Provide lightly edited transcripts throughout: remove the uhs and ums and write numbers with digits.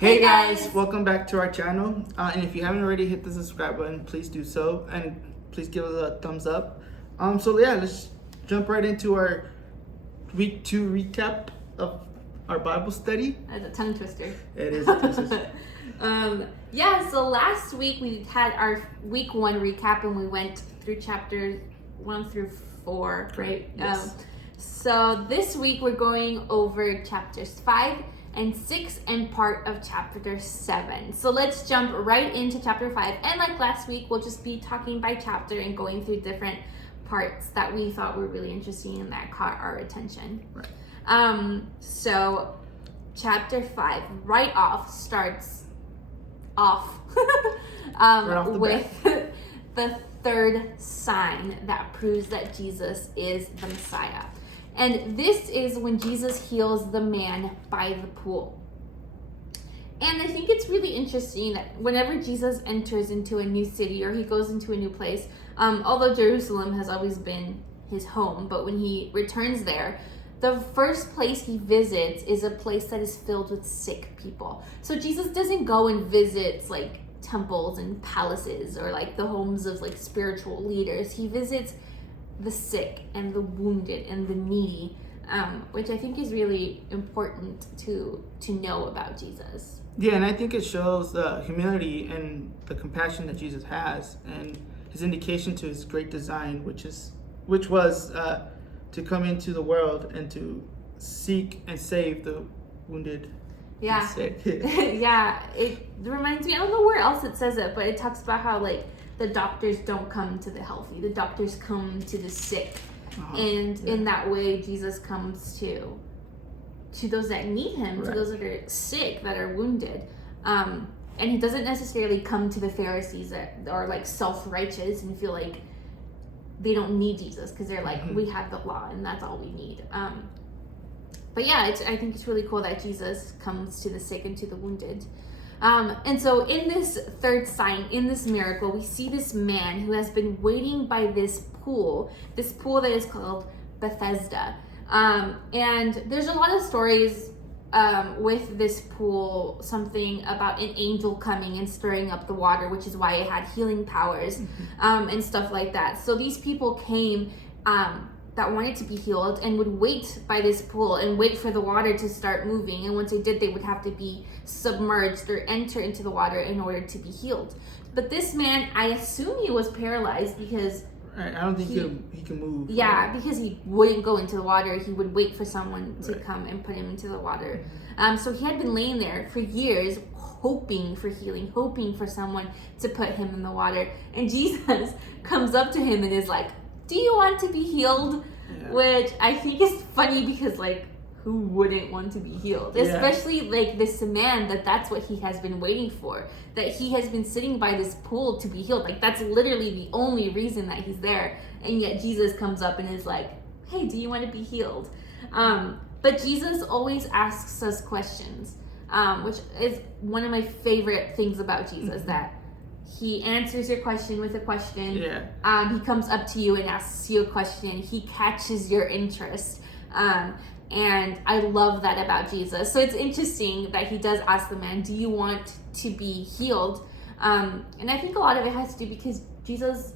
Hey guys, welcome back to our channel. And if you haven't already hit the subscribe button, please do so, and please give us a thumbs up. Let's jump right into our week 2 recap of our Bible study. That's a tongue twister. It is a tongue twister. So last week we had our week 1 recap and we went through chapters 1 through 4, right? Yes. So this week we're going over chapters 5 and 6 and part of chapter 7. So let's jump right into chapter 5. And like last week, we'll just be talking by chapter and going through different parts that we thought were really interesting and that caught our attention. Right. So chapter 5 starts off with the third sign that proves that Jesus is the Messiah. And this is when Jesus heals the man by the pool. And I think it's really interesting that whenever Jesus enters into a new city or he goes into a new place, although Jerusalem has always been his home, but when he returns there, the first place he visits is a place that is filled with sick people. So Jesus doesn't go and visit like temples and palaces or like the homes of like spiritual leaders. He visits the sick and the wounded and the needy, which I think is really important to know about Jesus. Yeah, and I think it shows the humility and the compassion that Jesus has, and his indication to his great design, which was to come into the world and to seek and save the wounded. Yeah. And sick. Yeah, it reminds me, I don't know where else it says it, but it talks about how like the doctors don't come to the healthy, the doctors come to the sick. In that way, Jesus comes to those that need him, right, to those that are sick, that are wounded. And he doesn't necessarily come to the Pharisees that are like self-righteous and feel like they don't need Jesus because they're like, we have the law and that's all we need. But yeah, I think it's really cool that Jesus comes to the sick and to the wounded. And so in this third sign, in this miracle, we see this man who has been waiting by this pool that is called Bethesda. And there's a lot of stories with this pool, something about an angel coming and stirring up the water, which is why it had healing powers, and stuff like that. So these people came that wanted to be healed and would wait by this pool and wait for the water to start moving. And once they did, they would have to be submerged or enter into the water in order to be healed. But this man, I assume he was paralyzed because I don't think he can move. Yeah, because he wouldn't go into the water. He would wait for someone to come and put him into the water. So he had been laying there for years, hoping for healing, hoping for someone to put him in the water. And Jesus comes up to him and is like, do you want to be healed? Yeah. Which I think is funny because like, who wouldn't want to be healed? Yeah. Especially like this man that's what he has been waiting for. That he has been sitting by this pool to be healed. Like that's literally the only reason that he's there. And yet Jesus comes up and is like, hey, do you want to be healed? But Jesus always asks us questions, which is one of my favorite things about Jesus, that he answers your question with a question. Yeah. He comes up to you and asks you a question. He catches your interest. And I love that about Jesus. So it's interesting that he does ask the man, do you want to be healed? And I think a lot of it has to do because Jesus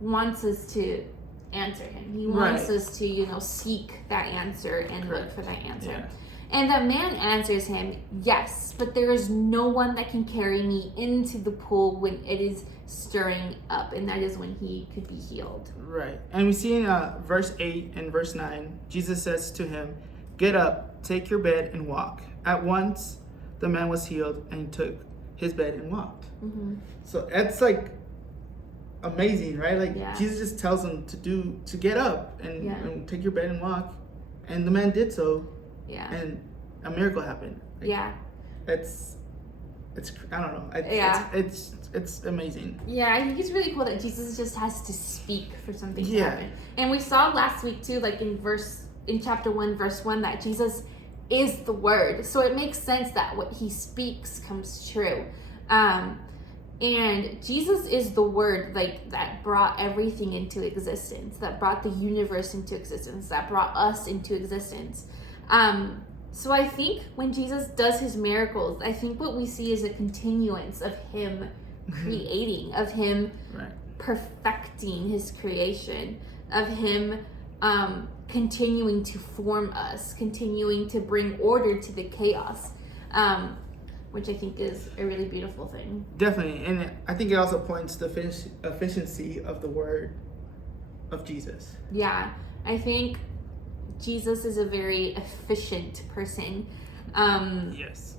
wants us to answer him. He wants us to, seek that answer and look for that answer. Yeah. And that man answers him, yes, but there is no one that can carry me into the pool when it is stirring up. And that is when he could be healed. Right. And we see in verse 8 and verse 9, Jesus says to him, get up, take your bed and walk. At once, the man was healed and he took his bed and walked. So that's like amazing, right? Like Jesus just tells him to get up and take your bed and walk. And the man did so. Yeah. And a miracle happened. Like, it's I don't know. It's amazing. Yeah, I think it's really cool that Jesus just has to speak for something to happen. And we saw last week too, like in chapter 1, verse 1, that Jesus is the Word. So it makes sense that what he speaks comes true. And Jesus is the Word, like that brought everything into existence, that brought the universe into existence, that brought us into existence. So I think when Jesus does his miracles, I think what we see is a continuance of him creating, of him perfecting his creation, of him continuing to form us, continuing to bring order to the chaos, which I think is a really beautiful thing. Definitely. And I think it also points to the efficiency of the word of Jesus. Yeah, I think Jesus is a very efficient person. Yes.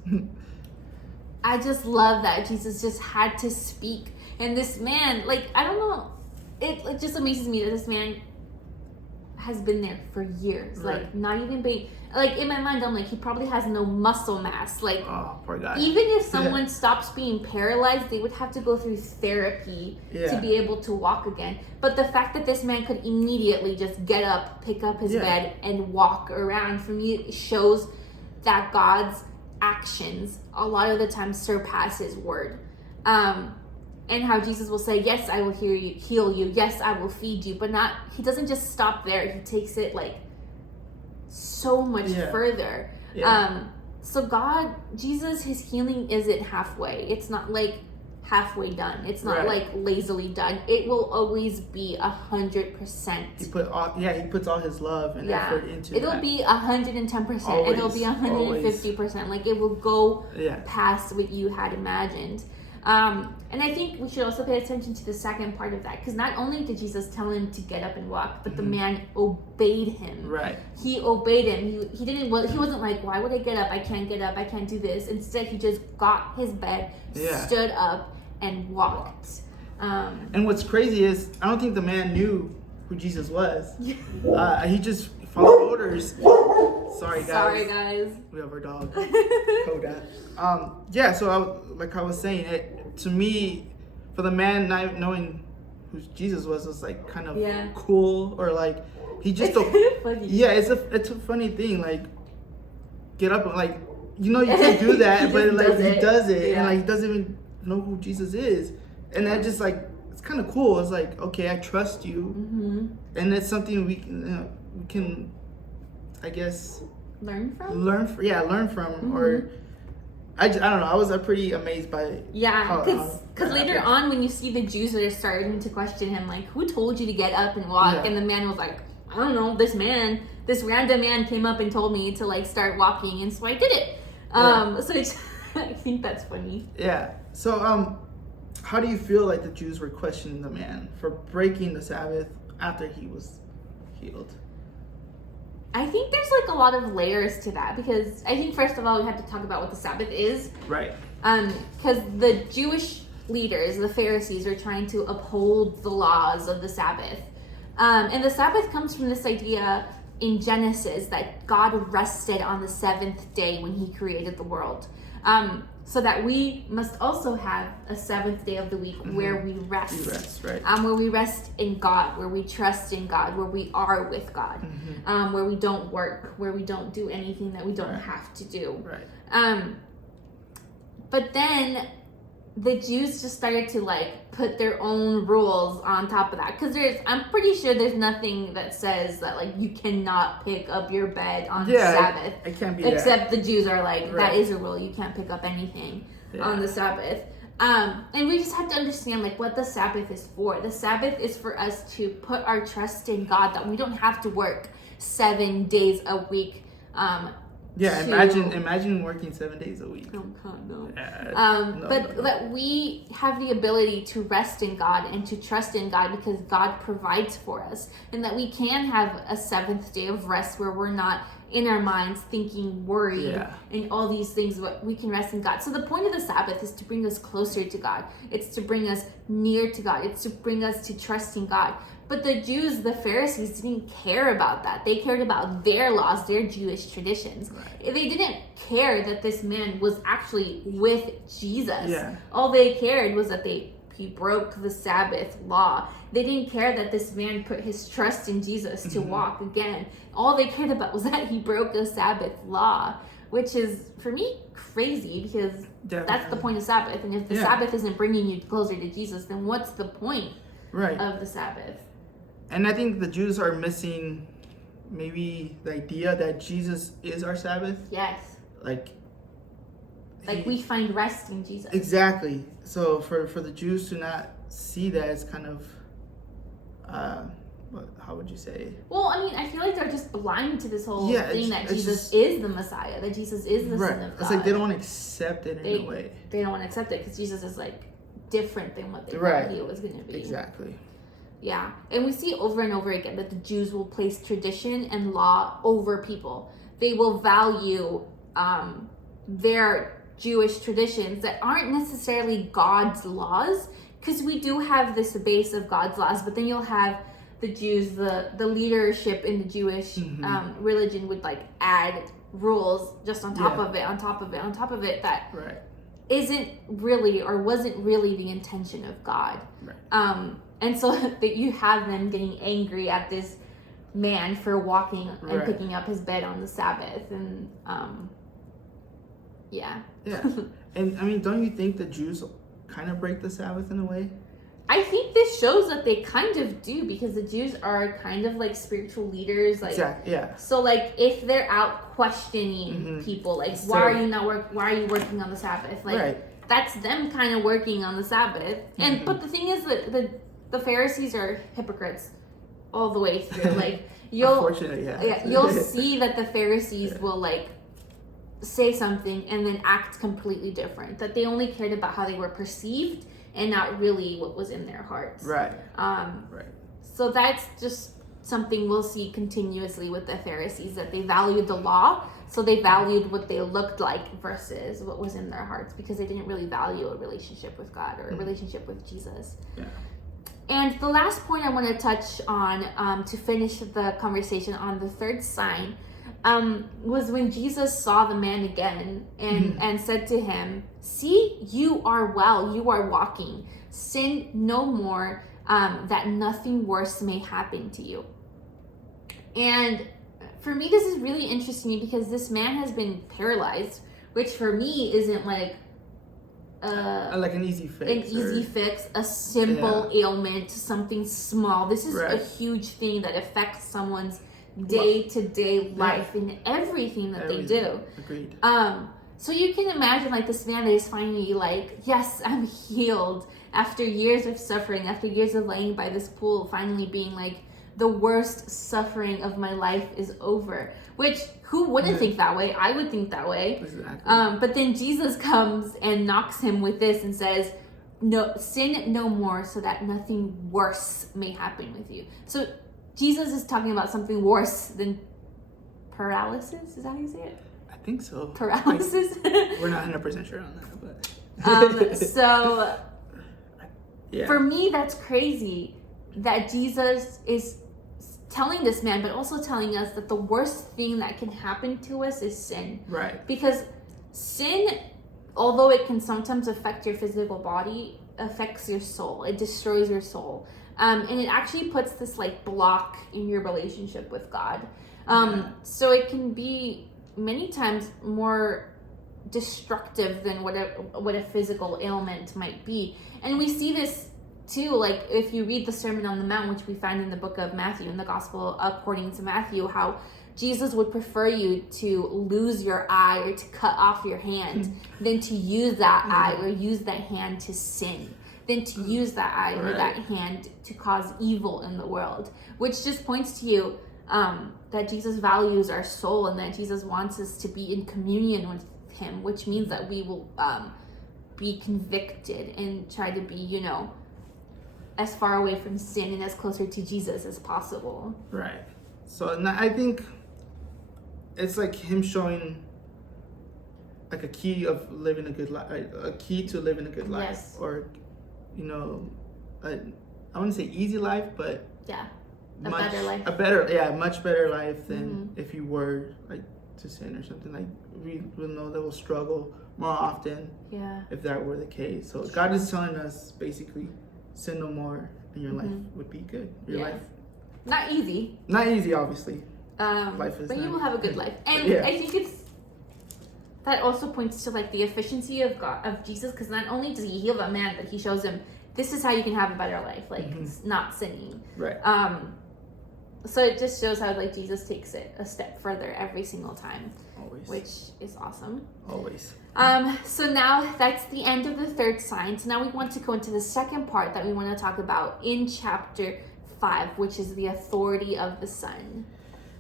I just love that Jesus just had to speak. And this man, like, I don't know, it just amazes me that this man has been there for years. Right. Like, not even being, like, in my mind, I'm like, he probably has no muscle mass. Like, oh, poor guy. even if someone stops being paralyzed, they would have to go through therapy to be able to walk again. But the fact that this man could immediately just get up, pick up his bed, and walk around, for me, it shows that God's actions a lot of the time surpass his word. And how Jesus will say, yes, I will heal you. Yes, I will feed you. But he doesn't just stop there. He takes it like so much further. Yeah. So Jesus, his healing isn't halfway. It's not like halfway done. It's not like lazily done. It will always be 100%. He puts all his love and effort into it. It'll be 110%. Always. It'll be 150%. Like, it will go past what you had imagined. And I think we should also pay attention to the second part of that, because not only did Jesus tell him to get up and walk, but the man obeyed him. Right. He obeyed him. He wasn't like, why would I get up? I can't get up. I can't do this. Instead, he just got his bed, stood up, and walked. And what's crazy is, I don't think the man knew who Jesus was. He just followed orders. Sorry guys. We have our dog, Kodak. So I was saying, to me, for the man not knowing who Jesus was like kind of cool, or like he just it's kind of funny. Yeah, it's a funny thing. Like, get up and like, you can't do that, but like he does it, and like he doesn't even know who Jesus is, and that just like, it's kind of cool. It's like, okay, I trust you, and it's something we can, I guess, learn from, or I don't know. I was pretty amazed by it. Yeah, because later on, when you see the Jews that are starting to question him, like, who told you to get up and walk? And the man was like, I don't know, this random man came up and told me to like start walking, and so I did it. So I think that's funny. Yeah. So how do you feel like the Jews were questioning the man for breaking the Sabbath after he was healed? I think there's like a lot of layers to that, because I think first of all we have to talk about what the Sabbath is. Right. Because the Jewish leaders, the Pharisees, are trying to uphold the laws of the Sabbath. And the Sabbath comes from this idea in Genesis that God rested on the seventh day when he created the world. So that we must also have a seventh day of the week where we rest. You rest, right. Where we rest in God, where we trust in God, where we are with God, where we don't work, where we don't do anything that we don't have to do. Right. But then the Jews just started to like put their own rules on top of that, because I'm pretty sure there's nothing that says that like you cannot pick up your bed on Sabbath. It can't be except the Jews are like, that is a rule, you can't pick up anything on the Sabbath. And we just have to understand like what the Sabbath is for. The Sabbath is for us to put our trust in God, that we don't have to work 7 days a week. Imagine working 7 days a week. Oh God, no. No. That we have the ability to rest in God and to trust in God because God provides for us, and that we can have a seventh day of rest where we're not in our minds thinking, worried, and all these things, but we can rest in God. So the point of the Sabbath is to bring us closer to God. It's to bring us near to God. It's to bring us to trusting God. But the Jews, the Pharisees, didn't care about that. They cared about their laws, their Jewish traditions. Right. They didn't care that this man was actually with Jesus. Yeah. All they cared was that he broke the Sabbath law. They didn't care that this man put his trust in Jesus to walk again. All they cared about was that he broke the Sabbath law, which is, for me, crazy, because that's the point of Sabbath. And if the Sabbath isn't bringing you closer to Jesus, then what's the point of the Sabbath? And I think the Jews are missing maybe the idea that Jesus is our Sabbath. Yes. Like we find rest in Jesus. Exactly. So for the Jews to not see that, it's kind of, how would you say? Well, I mean, I feel like they're just blind to this whole thing that Jesus just, is the Messiah, that Jesus is the Son of God. It's like they don't want to accept it in a way. They don't want to accept it because Jesus is like different than what they thought he was going to be. Exactly. Yeah. And we see over and over again that the Jews will place tradition and law over people. They will value their Jewish traditions that aren't necessarily God's laws, because we do have this base of God's laws, but then you'll have the Jews, the leadership in the Jewish religion would like add rules just on top of it, on top of it, on top of it that isn't really or wasn't really the intention of God. And so that you have them getting angry at this man for walking and picking up his bed on the Sabbath. And And I mean, don't you think the Jews kind of break the Sabbath in a way? I think this shows that they kind of do, because the Jews are kind of like spiritual leaders, like So like if they're out questioning people, like why are you working on the Sabbath? Like that's them kind of working on the Sabbath. And but the thing is that the Pharisees are hypocrites all the way through. Like you'll see that the Pharisees will like say something and then act completely different. That they only cared about how they were perceived and not really what was in their hearts. So that's just something we'll see continuously with the Pharisees, that they valued the law, so they valued what they looked like versus what was in their hearts, because they didn't really value a relationship with God or a relationship with Jesus. And the last point I want to touch on to finish the conversation on the third sign was when Jesus saw the man again and said to him, "See, you are well, you are walking. Sin no more, that nothing worse may happen to you." And for me, this is really interesting because this man has been paralyzed, which for me isn't like an easy fix, a simple ailment, something small. This is a huge thing that affects someone's day-to-day life and everything that they do. Agreed. So you can imagine like this man that is finally like, yes, I'm healed, after years of suffering, after years of laying by this pool, finally being like, the worst suffering of my life is over. Which, who wouldn't think that way? I would think that way. Exactly. But then Jesus comes and knocks him with this and says, "No, sin no more, so that nothing worse may happen with you." So Jesus is talking about something worse than paralysis. Is that how you say it? I think so. Paralysis. We're not 100% sure on that, but so for me, that's crazy that Jesus is telling this man, but also telling us that the worst thing that can happen to us is sin. Because sin, although it can sometimes affect your physical body, affects your soul. It destroys your soul. And it actually puts this like block in your relationship with God. So it can be many times more destructive than what a physical ailment might be. And we see this too, like if you read the Sermon on the Mount, which we find in the book of Matthew, in the Gospel according to Matthew, how Jesus would prefer you to lose your eye or to cut off your hand than to use that eye or use that hand to sin, than to use that eye or that hand to cause evil in the world. Which just points to you that Jesus values our soul and that Jesus wants us to be in communion with him, which means that we will be convicted and try to be, as far away from sin and as closer to Jesus as possible. So I think it's like him showing like a key of living a good life, a key to living a good life, or I wouldn't say easy life, but better life. Much better life than if you were like to sin or something. Like we will know that we'll struggle more often if that were the case. So God is telling us basically, sin no more, and your life would be good. Your life, not easy, obviously. Life is, but you will have a good life. And I think that also points to like the efficiency of God, of Jesus, because not only does he heal that man, but he shows him this is how you can have a better life, like not sinning. So it just shows how like Jesus takes it a step further every single time. Always. Which is awesome. Always. So now that's the end of the third sign. So now we want to go into the second part that we want to talk about in chapter 5, which is the authority of the Son.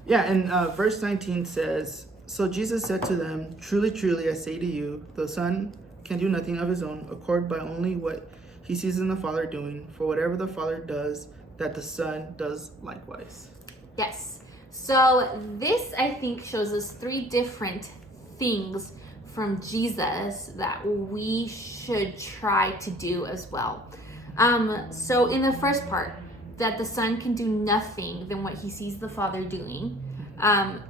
Yeah, and verse 19 says, "So Jesus said to them, 'Truly, truly, I say to you, the Son can do nothing of his own accord, but only what he sees in the Father doing. For whatever the Father does, that the Son does likewise.'" Yes. So this, I think, shows us 3 different things from Jesus that we should try to do as well. So in the first part, that the Son can do nothing than what he sees the Father doing.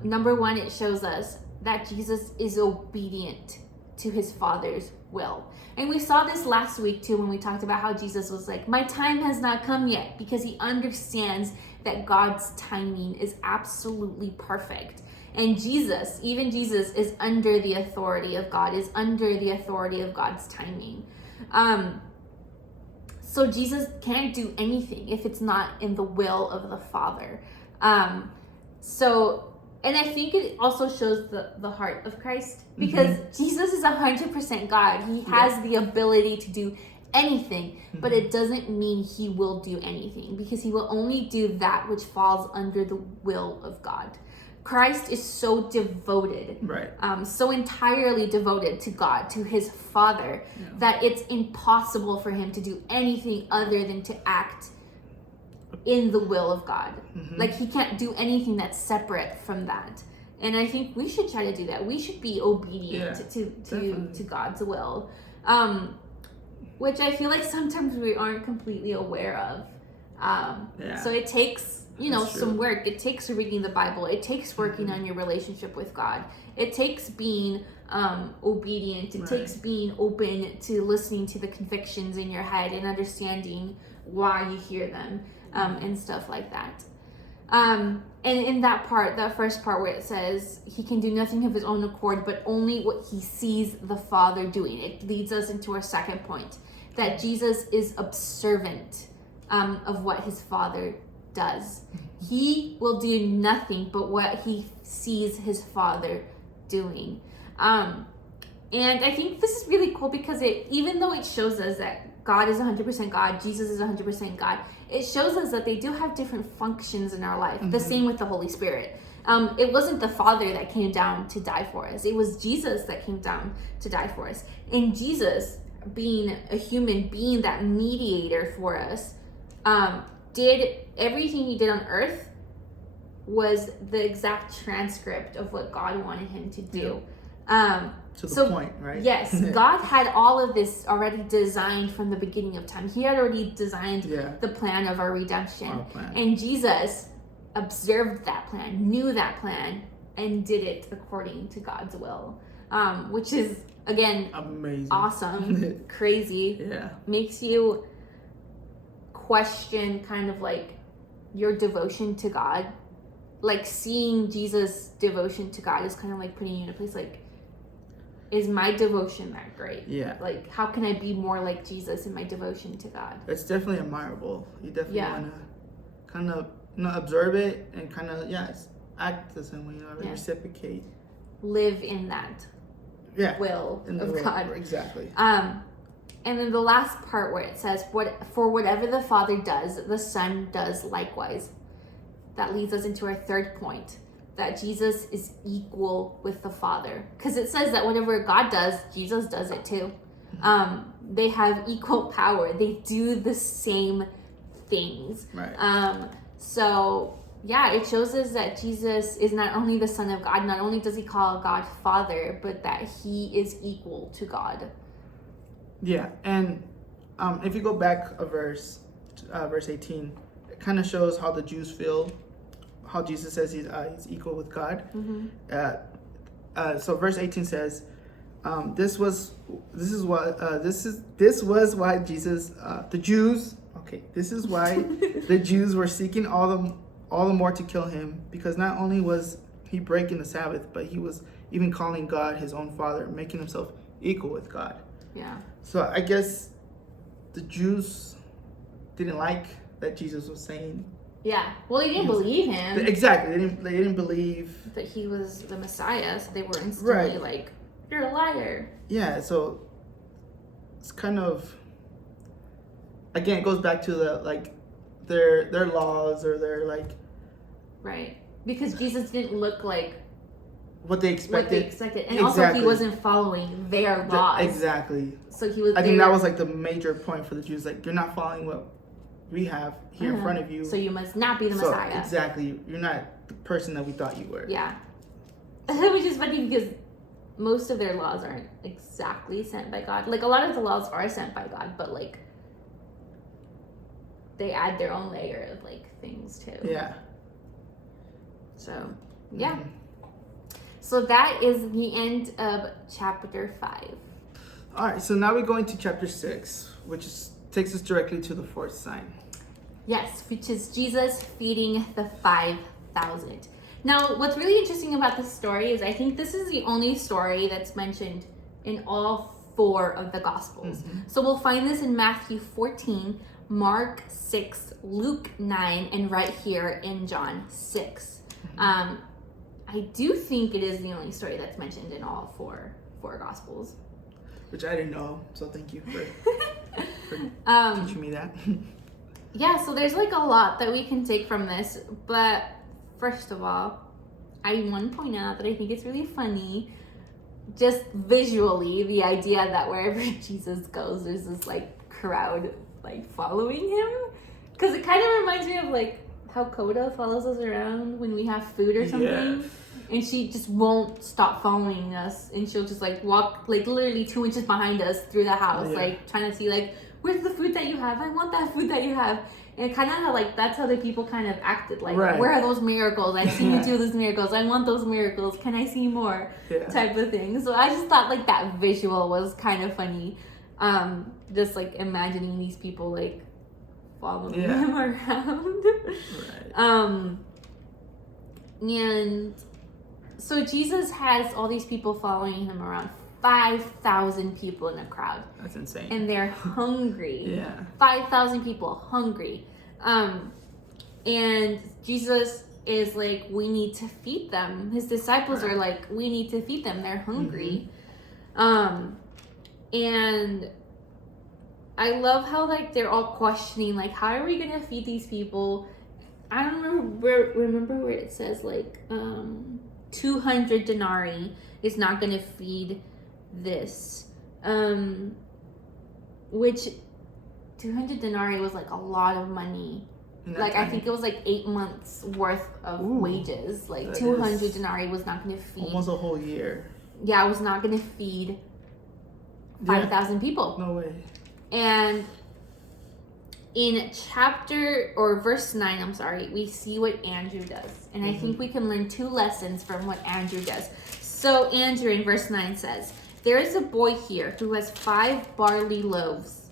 Number 1, it shows us that Jesus is obedient to his Father's will. And we saw this last week too when we talked about how Jesus was like, "My time has not come yet," because he understands that God's timing is absolutely perfect. And Jesus, even Jesus, is under the authority of God, is under the authority of God's timing. So Jesus can't do anything if it's not in the will of the Father. And I think it also shows the heart of Christ, because Jesus is 100% God. He has the ability to do anything, but it doesn't mean he will do anything, because he will only do that which falls under the will of God. Christ is so devoted, Right. So entirely devoted to God, to his Father, that it's impossible for him to do anything other than to act in the will of God. Like, he can't do anything that's separate from that. And I think we should try to do that. We should be obedient to God's will, which I feel like sometimes we aren't completely aware of. So it takes, some work. It takes reading the Bible. It takes working on your relationship with God. It takes being obedient. It takes being open to listening to the convictions in your head and understanding why you hear them, and stuff like that. And in that part, that first part where it says he can do nothing of his own accord, but only what he sees the Father doing, it leads us into our second point, that Jesus is observant of what his Father does. He will do nothing but what he sees his Father doing. And I think this is really cool, because even though it shows us that God is 100% God, Jesus is 100% God, it shows us that they do have different functions in our life. The same with the Holy Spirit. It wasn't the Father that came down to die for us. It was Jesus that came down to die for us. And Jesus, being a human being, that mediator for us, did everything he did on earth was the exact transcript of what God wanted him to do. To the point, right? Yes, God had all of this already designed from the beginning of time. He had already designed the plan of our redemption. And Jesus observed that plan, knew that plan, and did it according to God's will. Which is, again, amazing, awesome, crazy. Makes you question kind of like your devotion to God. Like, seeing Jesus' devotion to God is kind of like putting you in a place like, is my devotion that great? Like, how can I be more like Jesus in my devotion to God? It's definitely admirable. You definitely want to kind of observe it and kind of act the same way, reciprocate, live in that will of God. Exactly. And then the last part where it says, for whatever the Father does, the Son does likewise. That leads us into our third point, that Jesus is equal with the Father. Because it says that whatever God does, Jesus does it too. They have equal power. They do the same things. So, it shows us that Jesus is not only the Son of God, not only does he call God Father, but that he is equal to God. And if you go back a verse 18, it kind of shows how the Jews feel, how Jesus says he's equal with God. So verse 18 says, this was why Jesus, the Jews. Okay, this is why the Jews were seeking all the more to kill him, because not only was he breaking the Sabbath, but he was even calling God his own Father, making himself equal with God. So I guess the Jews didn't like that Jesus was saying Yeah. Well, they didn't believe him. Exactly. They didn't believe that he was the Messiah, so they were instantly right. like, "You're a liar." Yeah. So it's kind of, again, it goes back to the like their laws or their like. Right. Because Jesus didn't look like what they expected. And also he wasn't following their laws. Exactly. So he was. I think that was like the major point for the Jews. Like, you're not following what we have here in front of you. So you must not be the Messiah. Exactly. You're not the person that we thought you were. Yeah. Which is funny because most of their laws aren't exactly sent by God. Like, a lot of the laws are sent by God, but like they add their own layer of like things too. Yeah. So, yeah. Mm-hmm. So that is the end of chapter 5. All right, so now we go into chapter 6, which takes us directly to the fourth sign. Yes, which is Jesus feeding the 5,000. Now, what's really interesting about this story is I think this is the only story that's mentioned in all 4 of the Gospels. Mm-hmm. So we'll find this in Matthew 14, Mark 6, Luke 9, and right here in John 6. Mm-hmm. I do think it is the only story that's mentioned in all four Gospels. Which I didn't know, so thank you for teaching me that. Yeah, so there's like a lot that we can take from this, but first of all, I want to point out that I think it's really funny, just visually, the idea that wherever Jesus goes, there's this like crowd like following him, because it kind of reminds me of like how Coda follows us around when we have food or something. Yeah. And she just won't stop following us, and she'll just like walk like literally 2 inches behind us through the house, like trying to see like, where's the food that you have? I want that food that you have. And kind of how like that's how the people kind of acted, like, where are those miracles? I've seen you do those miracles. I want those miracles. Can I see more? Type of thing. So I just thought like that visual was kind of funny. Just like imagining these people like following him around. And so Jesus has all these people following him around, 5,000 people in a crowd. That's insane. And they're hungry. Yeah. 5,000 people hungry. And Jesus is like, we need to feed them. His disciples are like, we need to feed them. They're hungry. Mm-hmm. And I love how like they're all questioning, like, how are we going to feed these people? I don't remember where it says like 200 denarii is not going to feed this, which 200 denarii was like a lot of money. Like I think it was like 8 months worth of wages. Like 200 denarii was not going to feed almost a whole year. Yeah, it was not going to feed 5,000 people. No way. And in verse 9, we see what Andrew does. And I think we can learn 2 lessons from what Andrew does. So Andrew in verse 9 says, there is a boy here who has 5 barley loaves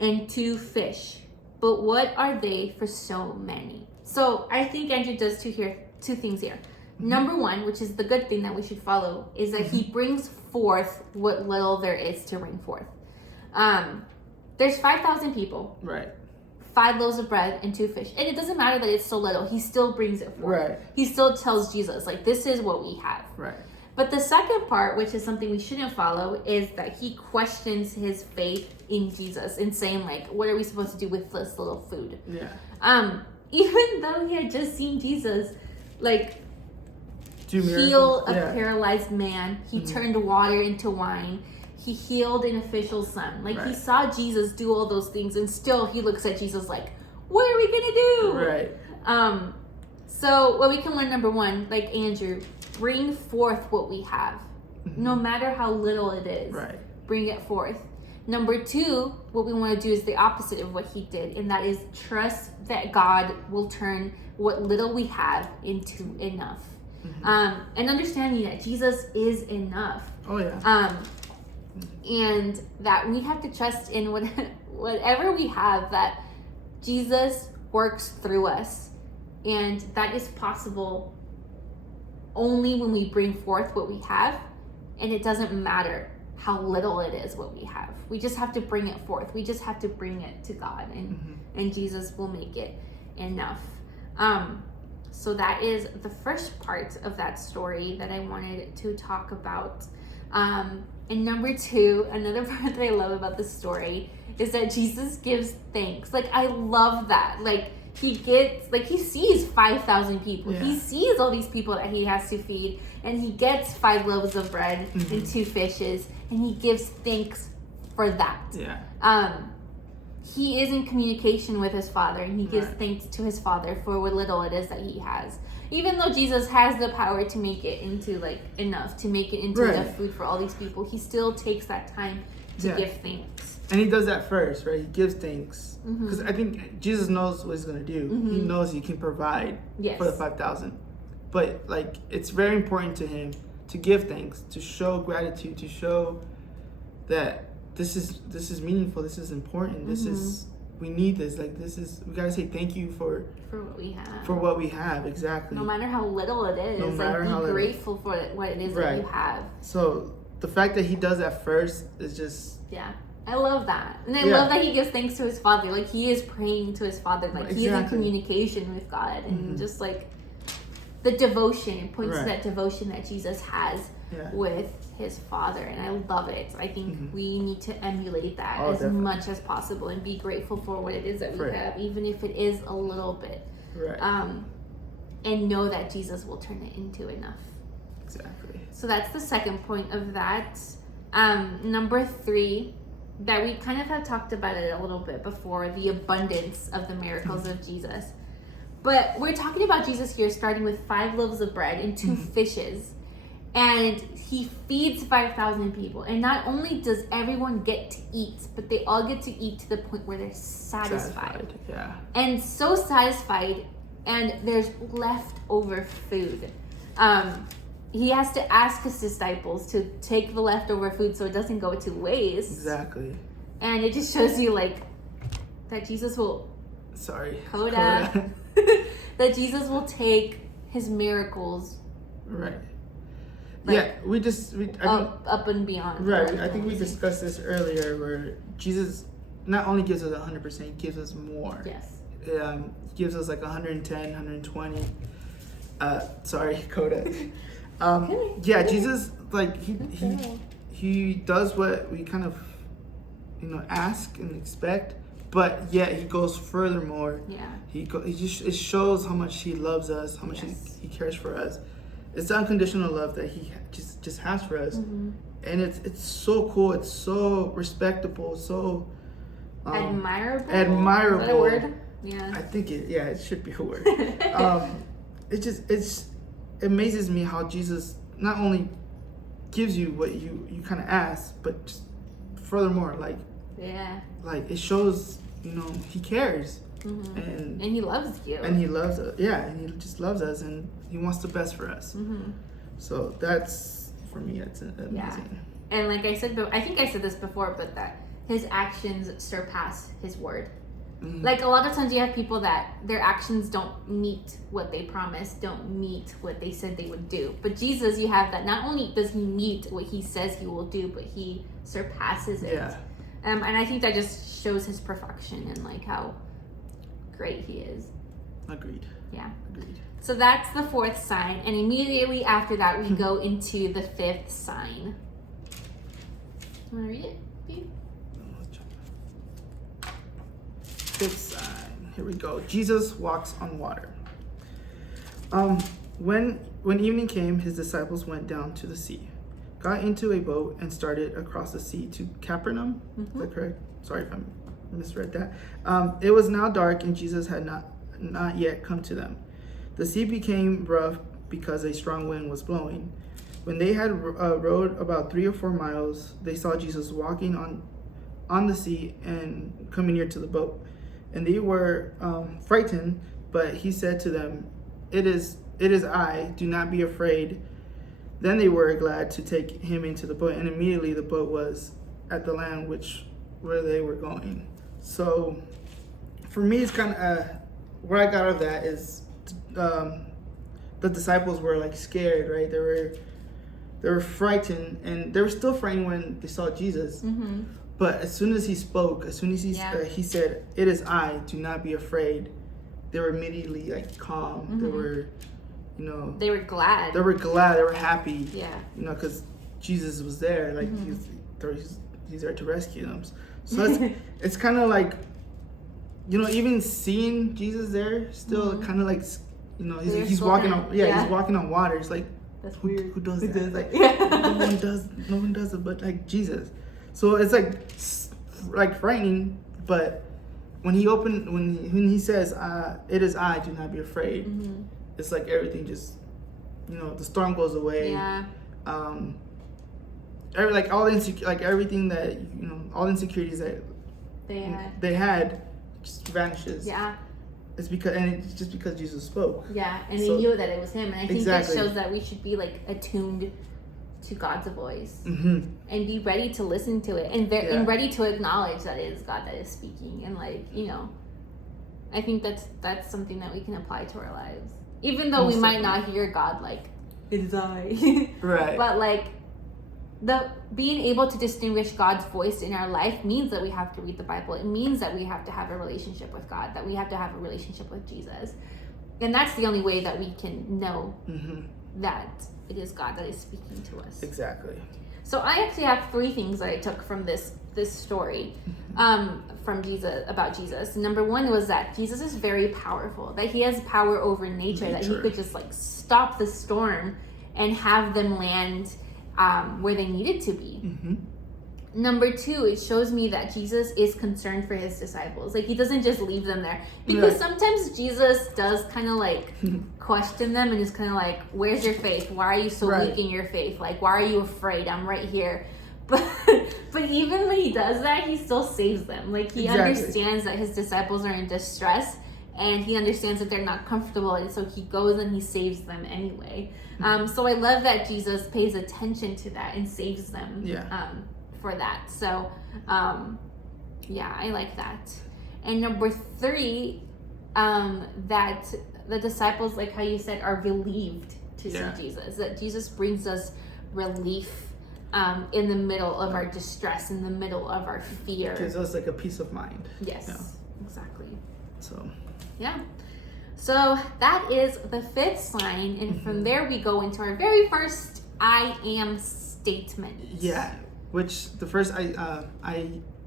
and 2 fish. But what are they for so many? So I think Andrew does 2 things here. Number 1, which is the good thing that we should follow, is that he brings forth what little there is to bring forth. There's 5,000 people. Right. 5 loaves of bread and 2 fish. And it doesn't matter that it's so little. He still brings it forth. Right. He still tells Jesus, like, this is what we have. Right. But the second part, which is something we shouldn't follow, is that he questions his faith in Jesus and saying, like, what are we supposed to do with this little food? Yeah. Even though he had just seen Jesus, like, heal a paralyzed man. He turned water into wine. He healed an official's son. Like, he saw Jesus do all those things, and still he looks at Jesus like, what are we going to do? Right. So what we can learn, number 1, like Andrew, bring forth what we have. No matter how little it is. Right. Bring it forth. Number 2, what we want to do is the opposite of what he did, and that is trust that God will turn what little we have into enough. And understanding that Jesus is enough. Oh, yeah. And that we have to trust in whatever we have, that Jesus works through us. And that is possible only when we bring forth what we have. And it doesn't matter how little it is what we have. We just have to bring it forth. We just have to bring it to God. And Jesus will make it enough. So that is the first part of that story that I wanted to talk about. And number 2, another part that I love about the story is that Jesus gives thanks. Like, I love that. Like, he sees 5,000 people. Yeah. He sees all these people that he has to feed, and he gets 5 loaves of bread and 2 fishes, and he gives thanks for that. Yeah. He is in communication with his Father, and he gives Right. thanks to his Father for what little it is that he has. Even though Jesus has the power to make it into, like, enough, to make it into Right. enough food for all these people, he still takes that time to Yeah. give thanks. And he does that first, right? He gives thanks. Mm-hmm. Because I think Jesus knows what he's going to do. He knows he can provide Yes. for the 5,000. But, like, it's very important to him to give thanks, to show gratitude, to show that this is meaningful, this is important, this is, we need this, like, we got to say thank you for what we have. For what we have, exactly. No matter how little it is, No matter how be little. grateful for what it is that Right. you have. So the fact that he does that first is just... Yeah. I love that. And I Yeah. love that he gives thanks to his Father. Like, he is praying to his Father. Like, he is in Exactly. communication with God. And just, like, the devotion, it points to Right. that devotion that Jesus has Yeah. with his Father. And I love it. I think we need to emulate that Oh, as definitely. much as possible and be grateful for what it is that we Right. have, even if it is a little bit. Right. And know that Jesus will turn it into enough. Exactly. So that's the second point of that. Number 3, that we kind of have talked about it a little bit before, the abundance of the miracles of Jesus. But we're talking about Jesus here starting with 5 loaves of bread and 2 fishes. And he feeds 5,000 people. And not only does everyone get to eat, but they all get to eat to the point where they're satisfied. Yeah. And so satisfied, and there's leftover food. He has to ask his disciples to take the leftover food so it doesn't go to waste. Exactly. And it just shows you, like, that Jesus will... Sorry. Coda. That Jesus will take his miracles... Right. Like, Yeah, I think, up and beyond. right. I think we discussed this earlier, where Jesus not only gives us 100%, he gives us more. Yes. He gives us like 110, 120. Sorry, Coda. Yeah, Jesus, like, he does what we kind of, ask and expect, but yet he goes furthermore. Yeah. It shows how much he loves us, how much he cares for us. It's the unconditional love that he just has for us, and it's so cool. It's so respectable, so Admirable. admirable. Is that a word? Yeah. I think it should be a word. It amazes me how Jesus not only gives you what you kind of ask, but just furthermore, like it shows he cares, and he loves you, and he loves us. Yeah, and he just loves us, and he wants the best for us. So that's, for me, that's amazing. Yeah. And like I said, I think I said this before, but that his actions surpass his word. Like, a lot of times you have people that their actions don't meet what they promised, don't meet what they said they would do. But Jesus, you have that not only does he meet what he says he will do, but he surpasses it. Yeah. And I think that just shows his perfection and, like, how great he is. Agreed. Yeah. Agreed. So that's the 4th sign. And immediately after that, we go into the 5th sign. You want to read it, babe? 5th sign. Here we go. Jesus walks on water. When evening came, his disciples went down to the sea, got into a boat, and started across the sea to Capernaum. Is that correct? Sorry if I misread that. It was now dark, and Jesus had not yet come to them. The sea became rough because a strong wind was blowing. When they had rowed about 3 or 4 miles, they saw Jesus walking on the sea and coming near to the boat. And they were frightened, but he said to them, It is I, do not be afraid. Then they were glad to take him into the boat, and immediately the boat was at the land where they were going. So for me, it's kind of what I got out of that is the disciples were, like, scared, right? They were frightened, and they were still frightened when they saw Jesus. But as soon as he spoke, as soon as he said, "It is I, do not be afraid," they were immediately like calm. Mm-hmm. They were, you know, they were glad. They were glad. They were happy. Yeah. You know, because Jesus was there. Like he's there to rescue them. So it's kind of like, you know, even seeing Jesus there, still kind of like, you know, he's walking on. Yeah, he's walking on water. It's like, that's who weird. Who does that? Does like, that? no one does it, but like Jesus. So it's like frightening, but when he says, "It is I, do not be afraid," it's like everything just, you know, the storm goes away. Yeah. Like all everything that, you know, all the insecurities that they had just vanishes. Yeah. It's just because Jesus spoke. Yeah, and they knew that it was him, and I think exactly. that shows that we should be like attuned to God's voice and be ready to listen to it and ready to acknowledge that it is God that is speaking, and like, you know, I think that's something that we can apply to our lives, even though we might not hear God like, it is I. Right. But like the being able to distinguish God's voice in our life means that we have to read the Bible. It means that we have to have a relationship with God, that we have to have a relationship with Jesus, and that's the only way that we can know that it is God that is speaking to us. Exactly. So I actually have 3 things that I took from this story from Jesus, about Jesus. Number 1 was that Jesus is very powerful, that he has power over nature. That he could just like stop the storm and have them land where they needed to be. Number 2, it shows me that Jesus is concerned for his disciples. Like, he doesn't just leave them there. Because sometimes Jesus does kind of like question them and is kind of like, where's your faith? Why are you so weak in your faith? Like, why are you afraid? I'm right here. But even when he does that, he still saves them. Like, he understands that his disciples are in distress, and he understands that they're not comfortable, and so he goes and he saves them anyway. So I love that Jesus pays attention to that and saves them. For that. So I like that. And number 3, that the disciples, like how you said, are relieved to see Jesus, that Jesus brings us relief in the middle of our distress, in the middle of our fear. Gives us like a peace of mind. Yes, exactly. So that is the 5th sign, and from there we go into our very first I am statement. Yeah. Which the first I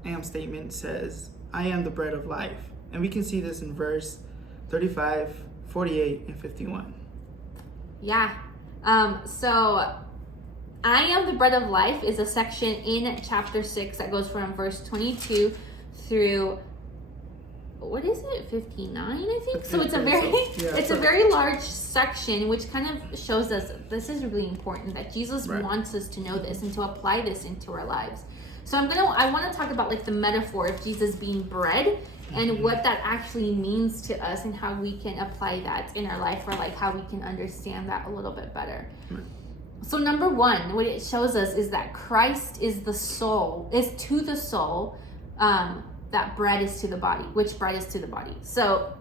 am statement says, I am the bread of life. And we can see this in verse 35, 48, and 51. Yeah. So I am the bread of life is a section in chapter 6 that goes from verse 22 through, what is it, 59, I think? So it's a very large section, which kind of shows us this is really important, that Jesus wants us to know this and to apply this into our lives. So I want to talk about like the metaphor of Jesus being bread and what that actually means to us and how we can apply that in our life, or like how we can understand that a little bit better. So number 1, what it shows us is that Christ is to the soul, that bread is to the body, which bread is to the body. So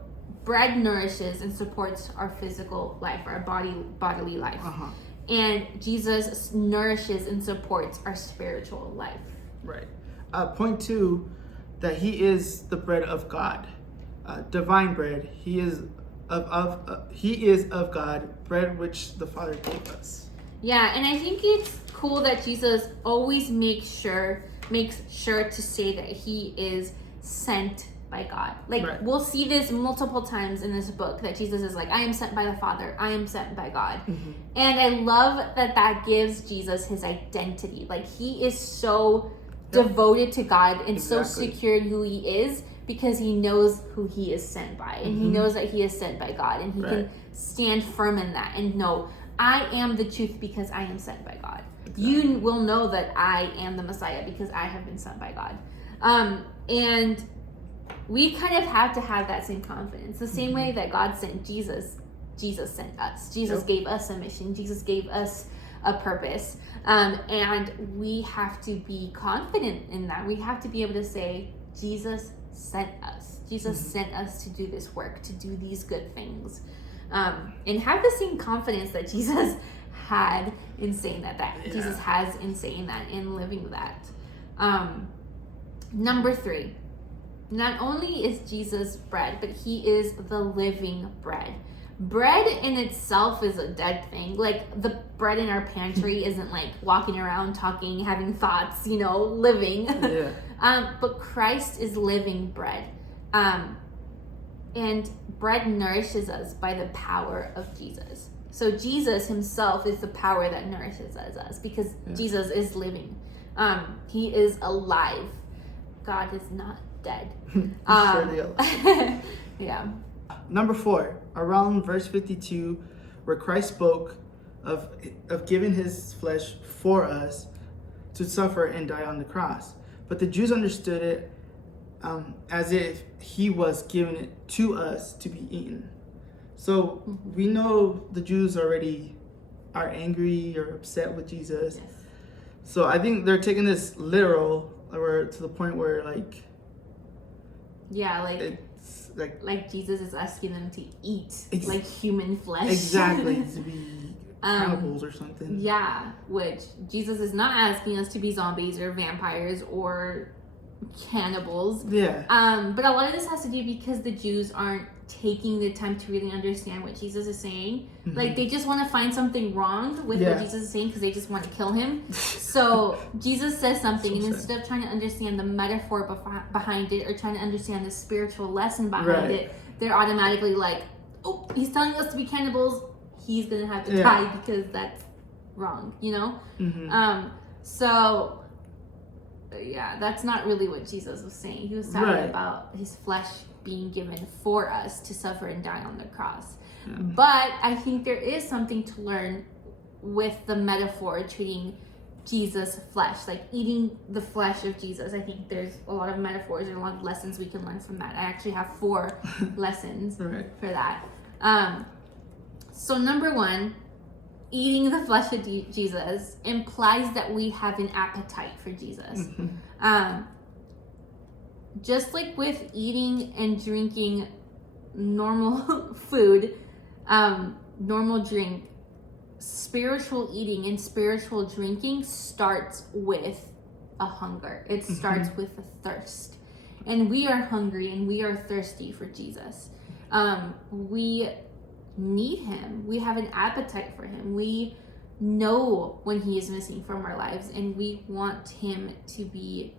bread nourishes and supports our physical life, our bodily life. And Jesus nourishes and supports our spiritual life. Right. Point 2, that he is the bread of God, divine bread. He is of God, bread which the Father gave us. Yeah, and I think it's cool that Jesus always makes sure to say that he is sent by God. Like, we'll see this multiple times in this book, that Jesus is like, I am sent by the Father, I am sent by God. And I love that gives Jesus his identity. Like, he is so devoted to God and so secure in who he is, because he knows who he is sent by, and he knows that he is sent by God, and he can stand firm in that and know, I am the truth because I am sent by God. You will know that I am the Messiah because I have been sent by God. And we kind of have to have that same confidence. The same way that God sent Jesus, Jesus sent us. Jesus gave us a mission. Jesus gave us a purpose. And we have to be confident in that. We have to be able to say, Jesus sent us. Jesus sent us to do this work, to do these good things. And have the same confidence that Jesus had in saying that Jesus has in saying that, in living that. Number 3, Not only is Jesus bread, but he is the living bread. Bread in itself is a dead thing. Like, the bread in our pantry isn't like walking around, talking, having thoughts, living. Yeah. But Christ is living bread. And bread nourishes us by the power of Jesus. So Jesus himself is the power that nourishes us because Jesus is living. He is alive. God is not dead. Yeah. Number 4, around verse 52, where Christ spoke of giving his flesh for us to suffer and die on the cross. But the Jews understood it as if he was giving it to us to be eaten. So we know the Jews already are angry or upset with Jesus. Yes. So I think they're taking this literal, or to the point where it's like Jesus is asking them to eat like human flesh. Exactly, to be cannibals or something. Yeah, which Jesus is not asking us to be zombies or vampires or cannibals. Yeah. But a lot of this has to do because the Jews aren't taking the time to really understand what Jesus is saying. Mm-hmm. Like, they just want to find something wrong with what Jesus is saying because they just want to kill him. So Jesus says something, and instead of trying to understand the metaphor behind it or trying to understand the spiritual lesson behind it, they're automatically like, oh, he's telling us to be cannibals, he's gonna have to die because that's wrong, Mm-hmm. So yeah, that's not really what Jesus was saying. He was talking about his flesh being given for us to suffer and die on the cross. Yeah. But I think there is something to learn with the metaphor treating Jesus' flesh, like eating the flesh of Jesus. I think there's a lot of metaphors and a lot of lessons we can learn from that. I actually have 4 lessons for that. So number 1, eating the flesh of Jesus implies that we have an appetite for Jesus. Mm-hmm. Just like with eating and drinking normal food, normal drink, spiritual eating and spiritual drinking starts with a hunger. It starts with a thirst. And we are hungry and we are thirsty for Jesus. We need him. We have an appetite for him. We know when he is missing from our lives, and we want him to be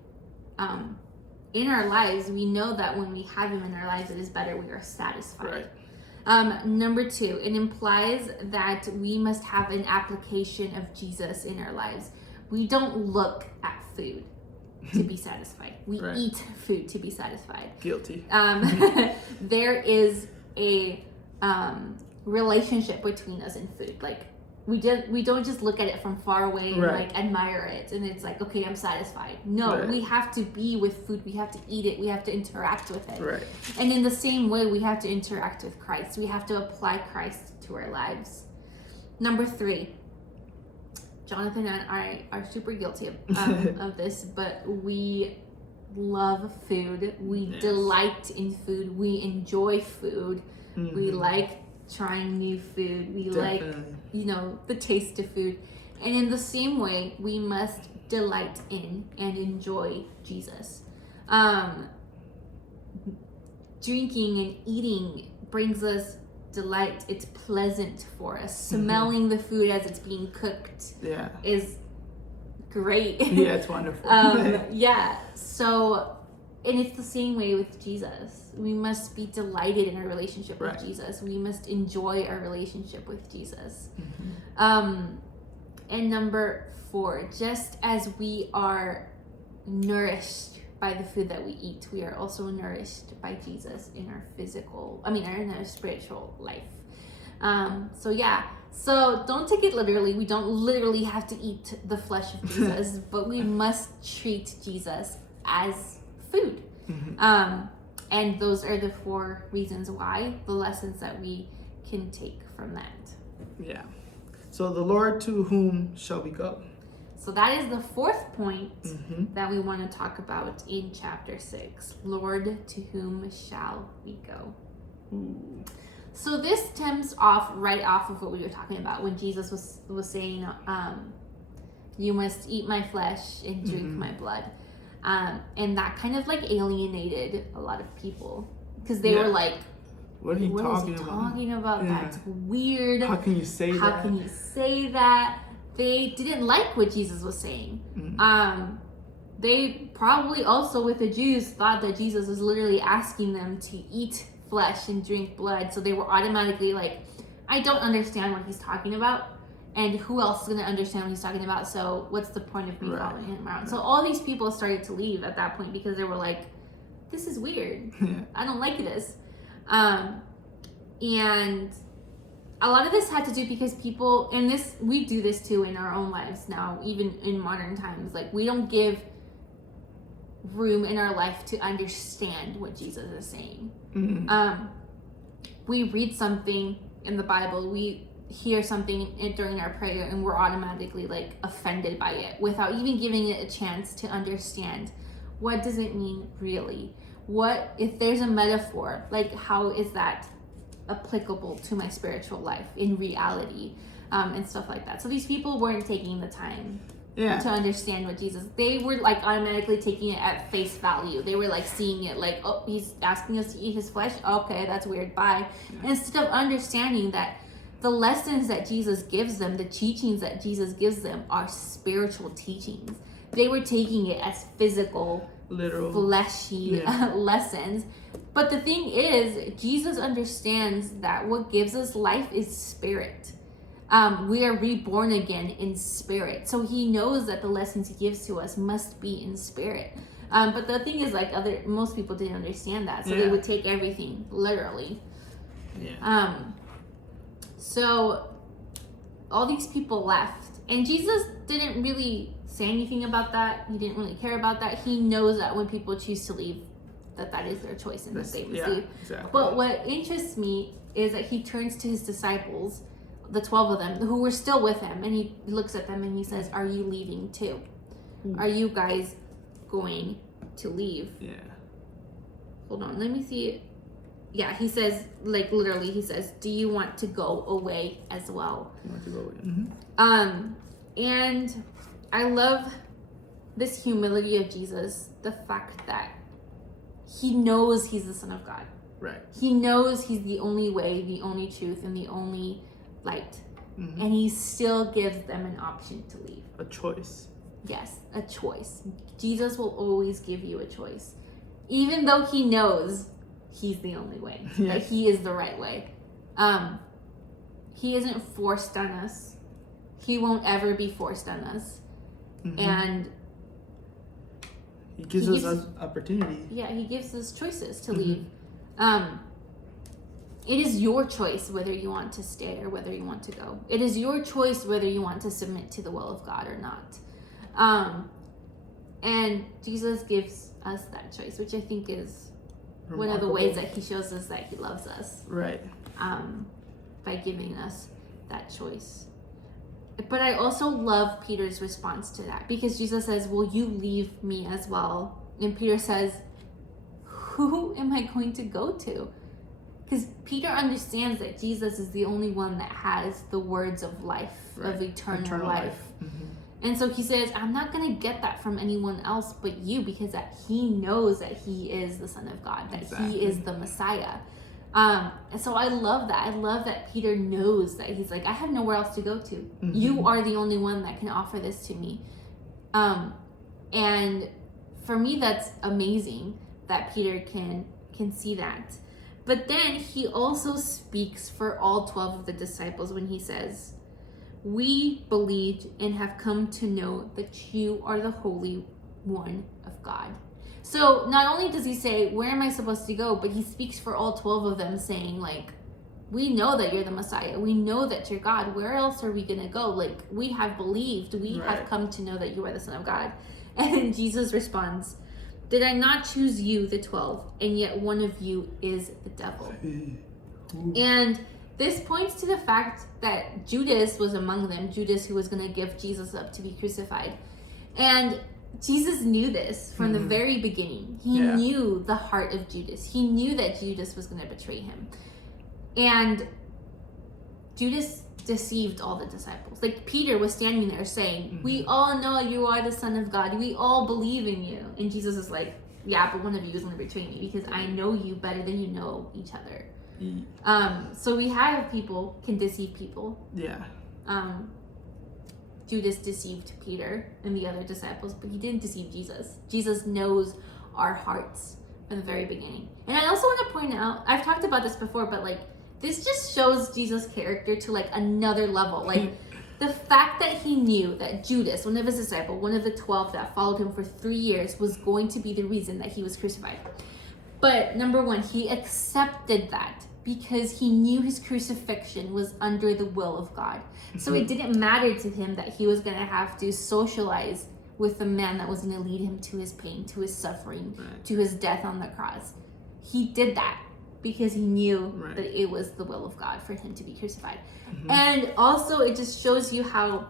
in our lives. We know that when we have him in our lives, it is better. We are satisfied. Number 2, it implies that we must have an application of Jesus in our lives. We don't look at food to be satisfied. We eat food to be satisfied. Guilty. There is a relationship between us and food. Like, we don't just look at it from far away and like admire it and it's like, okay, I'm satisfied. No, we have to be with food. We have to eat it. We have to interact with it. And in the same way, we have to interact with Christ. We have to apply Christ to our lives. Number 3, Jonathan and I are super guilty of this, but we love food. We delight in food. We enjoy food. We like trying new food. We like, the taste of food. And in the same way, we must delight in and enjoy Jesus. Drinking and eating brings us delight. It's pleasant for us. Smelling the food as it's being cooked is great. Yeah, it's wonderful. So, and it's the same way with Jesus. We must be delighted in our relationship with Jesus. We must enjoy our relationship with Jesus. And number 4, just as we are nourished by the food that we eat, we are also nourished by Jesus in our in our spiritual life. So don't take it literally. We don't literally have to eat the flesh of Jesus, but we must treat Jesus as food. And those are the 4 reasons why, the lessons that we can take from that. So the Lord, to whom shall we go? So that is the 4th point that we want to talk about in chapter 6. Lord, to whom shall we go? So this stems right off of what we were talking about when Jesus was saying, you must eat my flesh and drink my blood. And that kind of like alienated a lot of people because they were like, what are you talking about? That's weird. How can you say that? How can you say that? They didn't like what Jesus was saying. They probably also, with the Jews, thought that Jesus was literally asking them to eat flesh and drink blood. So they were automatically like, I don't understand what he's talking about. And who else is going to understand what he's talking about? So what's the point of me following him around? So all these people started to leave at that point because they were like, this is weird. I don't like this. And a lot of this had to do because people, and this, we do this too in our own lives now, even in modern times. Like, we don't give room in our life to understand what Jesus is saying. We read something in the Bible, we hear something during our prayer, and we're automatically like offended by it without even giving it a chance to understand what does it mean really. What if there's a metaphor, like how is that applicable to my spiritual life in reality, and stuff like that. So these people weren't taking the time to understand what Jesus, they were like automatically taking it at face value. They were like seeing it like, oh, he's asking us to eat his flesh, okay, that's weird, bye. Instead of understanding that the lessons that Jesus gives them, the teachings that Jesus gives them are spiritual teachings. They were taking it as physical, literal, fleshy lessons. But the thing is, Jesus understands that what gives us life is spirit. We are reborn again in spirit. So he knows that the lessons he gives to us must be in spirit. But the thing is, like, most people didn't understand that. So they would take everything literally. So all these people left. And Jesus didn't really say anything about that. He didn't really care about that. He knows that when people choose to leave, that is their choice and that they must leave. Exactly. But what interests me is that he turns to his disciples, the 12 of them, who were still with him, and he looks at them and he says, are you leaving too? Are you guys going to leave? Hold on, let me see it. He says, like, literally, he says, do you want to go away as well? You want to go away. And I love this humility of Jesus, the fact that he knows he's the Son of God. Right. He knows he's the only way, the only truth, and the only light. And he still gives them an option to leave. A choice. Yes, a choice. Jesus will always give you a choice. Even though he knows he's the only way. That he is the right way. He isn't forced on us. He won't ever be forced on us. And he gives us opportunity. Yeah, he gives us choices to leave. It is your choice whether you want to stay or whether you want to go. It is your choice whether you want to submit to the will of God or not. And Jesus gives us that choice, which I think is one of the ways that he shows us that he loves us. Right. By giving us that choice. But I also love Peter's response to that, because Jesus says, will you leave me as well? And Peter says, who am I going to go to? Because Peter understands that Jesus is the only one that has the words of life, of eternal life. And so he says, I'm not going to get that from anyone else but you, because that he knows that he is the Son of God, that he is the Messiah. And so I love that. I love that Peter knows that he's like, I have nowhere else to go to. You are the only one that can offer this to me. And for me, that's amazing that Peter can see that. But then he also speaks for all 12 of the disciples when he says, we believed and have come to know that you are the Holy One of God. So not only does he say, where am I supposed to go? But he speaks for all 12 of them, saying, like, we know that you're the Messiah. We know that you're God. Where else are we going to go? Like, we have believed. We have come to know that you are the Son of God. And then Jesus responds, did I not choose you, the 12, and yet one of you is the devil? And this points to the fact that Judas was among them, Judas who was going to give Jesus up to be crucified. And Jesus knew this from the very beginning. He knew the heart of Judas. He knew that Judas was going to betray him. And Judas deceived all the disciples. Like Peter was standing there saying, we all know you are the Son of God. We all believe in you. And Jesus is like, yeah, but one of you is going to betray me because I know you better than you know each other. So we have people can deceive people. Yeah. Judas deceived Peter and the other disciples, but he didn't deceive Jesus. Jesus knows our hearts from the very beginning. And I also want to point out, I've talked about this before, but like this just shows Jesus' character to like another level. Like the fact that he knew that Judas, one of his disciples, one of the 12 that followed him for 3 years, was going to be the reason that he was crucified. But number one, he accepted that because he knew his crucifixion was under the will of God. So it didn't matter to him that he was going to have to socialize with the man that was going to lead him to his pain, to his suffering, to his death on the cross. He did that because he knew that it was the will of God for him to be crucified. And also it just shows you how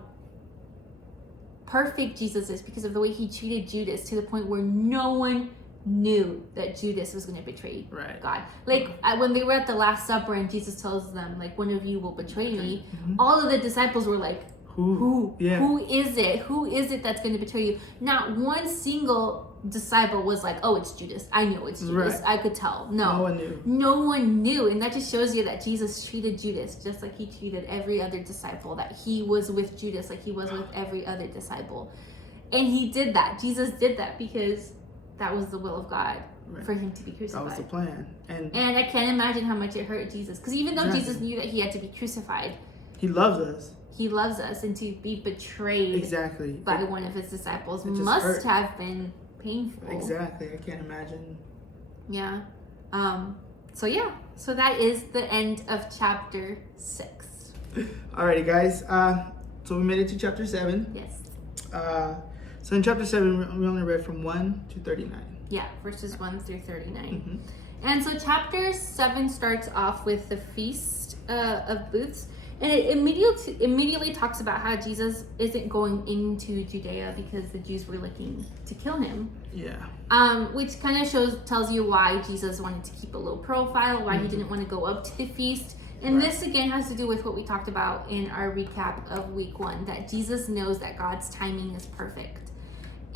perfect Jesus is because of the way he treated Judas, to the point where no one knew that Judas was going to betray God. Like when they were at the Last Supper and Jesus tells them, like, one of you will betray me, all of the disciples were like, who is it? Who is it that's going to betray you? Not one single disciple was like, oh, it's Judas. I know it's Judas. I could tell. No one knew. And that just shows you that Jesus treated Judas just like he treated every other disciple, that he was with Judas like he was with every other disciple. And he did that. Jesus did that because that was the will of God for him to be crucified. That was the plan. And I can't imagine how much it hurt Jesus. Because even though Jesus knew that he had to be crucified, he loves us. He loves us, and to be betrayed by one of his disciples must have been painful. Exactly. I can't imagine. Yeah. So that is the end of chapter 6. Alrighty, guys. So we made it to chapter 7. Yes. So in chapter 7, we only read from 1 to 39. Yeah, verses 1 through 39. And so chapter 7 starts off with the Feast of Booths. And it immediately talks about how Jesus isn't going into Judea because the Jews were looking to kill him. Yeah. Which kind of tells you why Jesus wanted to keep a low profile, why he didn't want to go up to the feast. And this again has to do with what we talked about in our recap of week 1, that Jesus knows that God's timing is perfect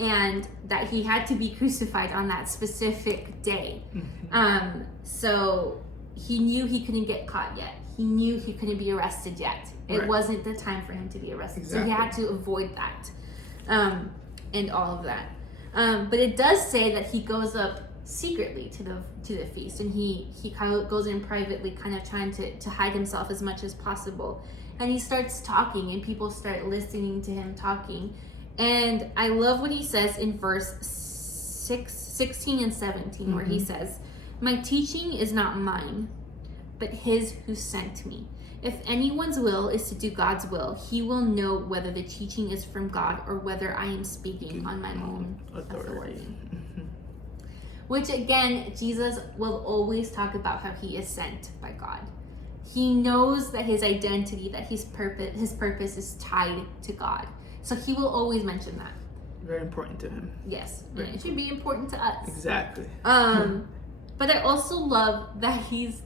and that he had to be crucified on that specific day. So he knew he couldn't get caught yet. He knew he couldn't be arrested yet. It wasn't the time for him to be arrested. So he had to avoid that and all of that. But it does say that he goes up secretly to the feast, and he kind of goes in privately, kind of trying to hide himself as much as possible. And he starts talking, and people start listening to him talking. And I love what he says in verse 16 and 17, where he says, "My teaching is not mine, but his who sent me. If anyone's will is to do God's will, he will know whether the teaching is from God or whether I am speaking on my own authority." Which again, Jesus will always talk about how he is sent by God. He knows that his identity, that his purpose is tied to God. So he will always mention that. Very important to him. Yes, and it should be important to us. Exactly. But I also love that he's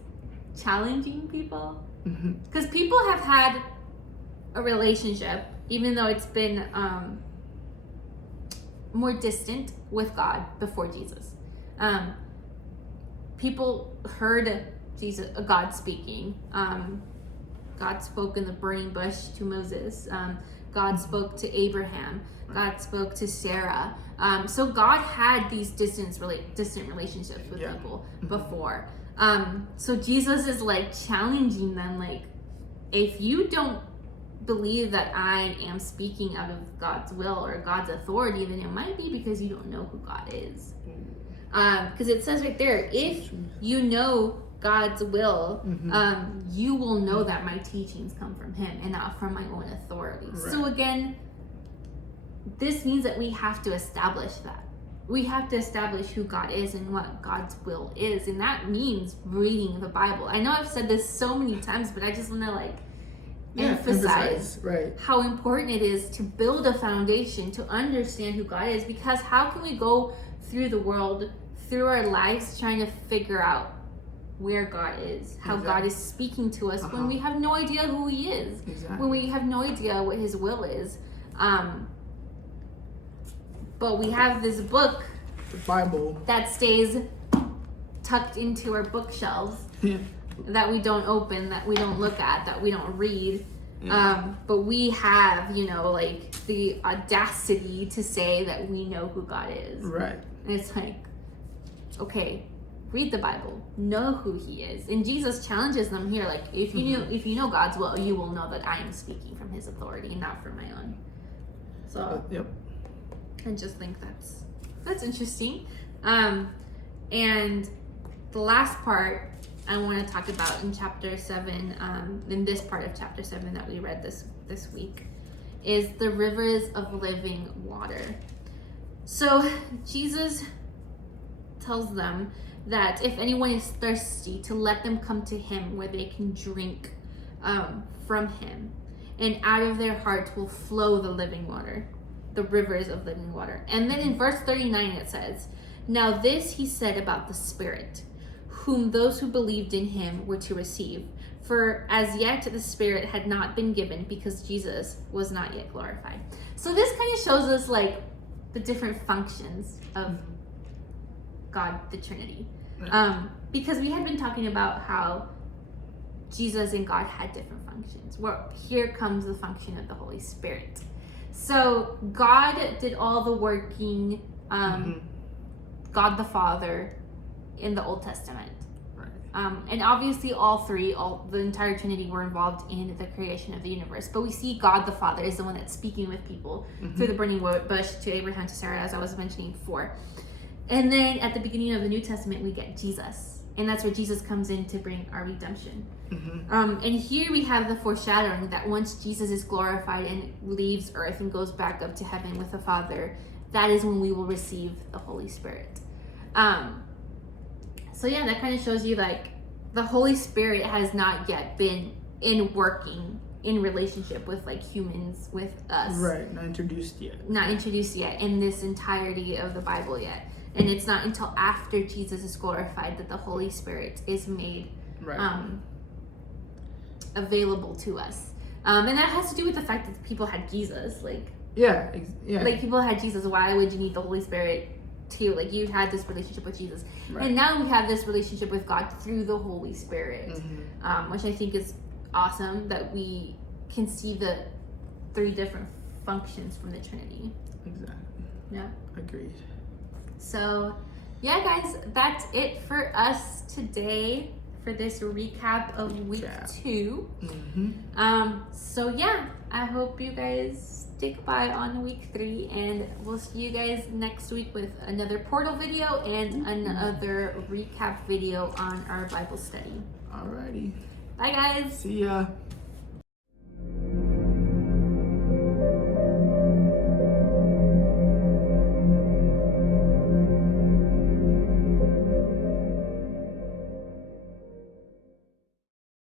challenging people, because people have had a relationship, even though it's been more distant with God before Jesus. People heard God speaking. God spoke in the burning bush to Moses. God spoke to Abraham. God spoke to Sarah. So God had these distant relationships with people before. So Jesus is like challenging them, like, if you don't believe that I am speaking out of God's will or God's authority, then it might be because you don't know who God is. Because it says right there, if you know God's will, you will know that my teachings come from him and not from my own authority. So again, this means that we have to establish that. We have to establish who God is and what God's will is, and that means reading the Bible. I know I've said this so many times, but I just want to emphasize how important it is to build a foundation to understand who God is, because how can we go through the world, through our lives, trying to figure out where God is, how God is speaking to us when we have no idea who He is, when we have no idea what His will is. But we have this book, the Bible, that stays tucked into our bookshelves, that we don't open, that we don't look at, that we don't read. But we have, like the audacity to say that we know who God is. Right. And it's like, okay, read the Bible, know who He is. And Jesus challenges them here, like, if you know God's will, you will know that I am speaking from His authority and not from my own. So I just think that's interesting. And the last part I want to talk about in chapter 7, in this part of chapter 7 that we read this week, is the rivers of living water. So Jesus tells them that if anyone is thirsty, to let them come to Him where they can drink from Him, and out of their hearts will flow the living water, the rivers of living water. And then in verse 39 it says, "Now this He said about the Spirit, whom those who believed in Him were to receive. For as yet the Spirit had not been given, because Jesus was not yet glorified." So this kind of shows us like the different functions of God, the Trinity. Because we had been talking about how Jesus and God had different functions. Well, here comes the function of the Holy Spirit. So God did all the working, God the Father, in the Old Testament. And obviously the entire Trinity were involved in the creation of the universe. But we see God the Father is the one that's speaking with people through the burning bush to Abraham, to Sarah, as I was mentioning before. And then at the beginning of the New Testament, we get Jesus. And that's where Jesus comes in to bring our redemption. And here we have the foreshadowing that once Jesus is glorified and leaves earth and goes back up to heaven with the Father, that is when we will receive the Holy Spirit. So yeah, that kind of shows you like the Holy Spirit has not yet been working in relationship with like humans, with us. Right, not introduced yet in this entirety of the Bible yet. And it's not until after Jesus is glorified that the Holy Spirit is made available to us. And that has to do with the fact that people had Jesus. Like people had Jesus. Why would you need the Holy Spirit to, like, you had this relationship with Jesus. And now we have this relationship with God through the Holy Spirit, which I think is awesome, that we can see the 3 different functions from the Trinity. Exactly. Yeah. Agreed. So, yeah, guys, that's it for us today for this recap of week 2. So, yeah, I hope you guys stick by on week 3, and we'll see you guys next week with another portal video and another recap video on our Bible study. Alrighty. Bye, guys. See ya.